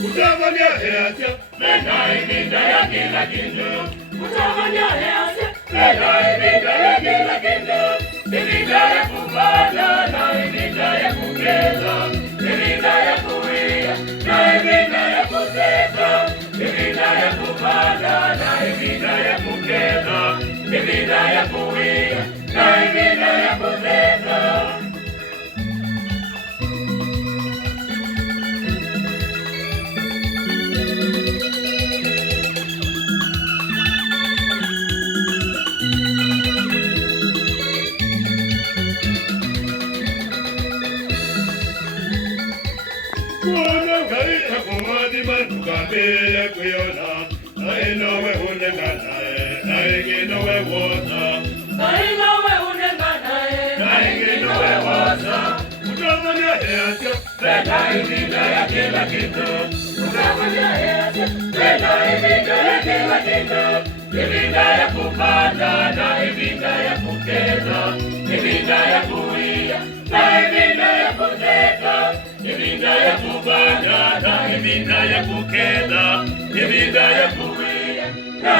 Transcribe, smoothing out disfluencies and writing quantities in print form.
Utafanya heasia, mena ibinda ya kila kitu. Utafanya heasia, mena ibinda ya kila kitu. Ibinda ya kupanda na ibinda ya kukeza, ibinda ya kuia na ibinda ya kuteka, ibinda ya kupanda na ibinda ya kukeza, ibinda ya kuia na ibinda ya kuteka. Kuona ukaita kumadi matukapele kuyona Nainowe unenganae, nainginowe woza Nainowe unenganae, nainginowe woza Utafanya heasia, penda ibinda ya kila kitu Utafanya heasia, penda ibinda ya kila kitu Ibinda ya kupanda na ibinda ya kukeza Ibinda ya kuia na ibinda ya kuteka Ibinda ya kupanda na ibinda ya kukeza Ibinda ya kuia na